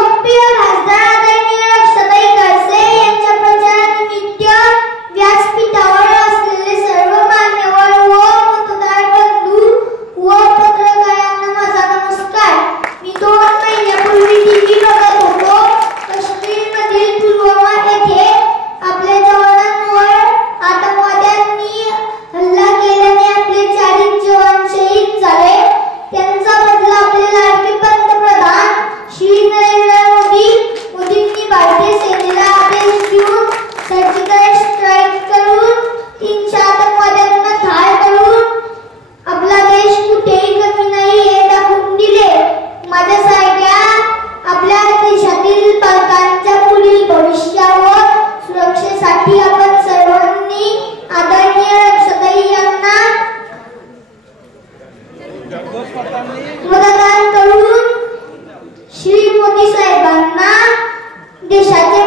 左边 मतदान करून श्री मोदी साहेबांना देशाचे